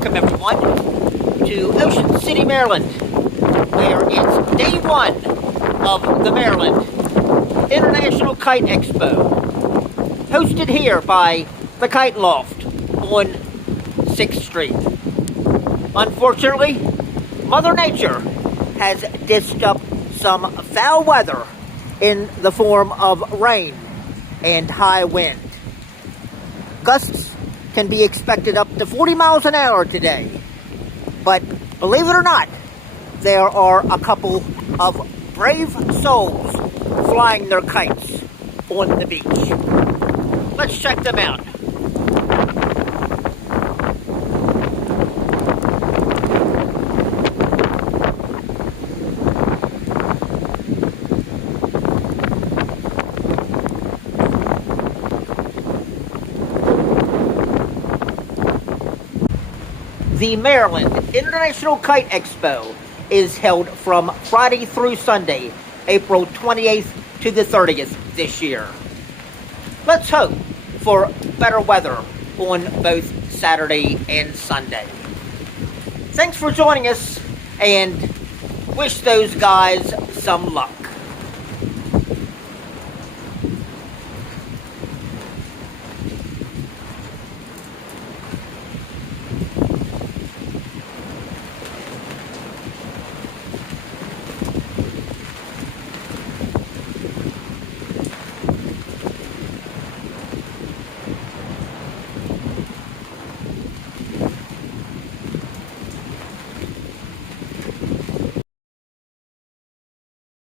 Welcome everyone to Ocean City, Maryland, where it's day one of the Maryland International Kite Expo, hosted here by the Kite Loft on 6th Street. Unfortunately, Mother Nature has dished up some foul weather in the form of rain and high wind. Gusts can be expected up to 40 miles an hour today. But believe it or not, there are a couple of brave souls flying their kites on the beach. Let's check them out. The Maryland International Kite Expo is held from Friday through Sunday, April 28th to the 30th this year. Let's hope for better weather on both Saturday and Sunday. Thanks for joining us, and wish those guys some luck.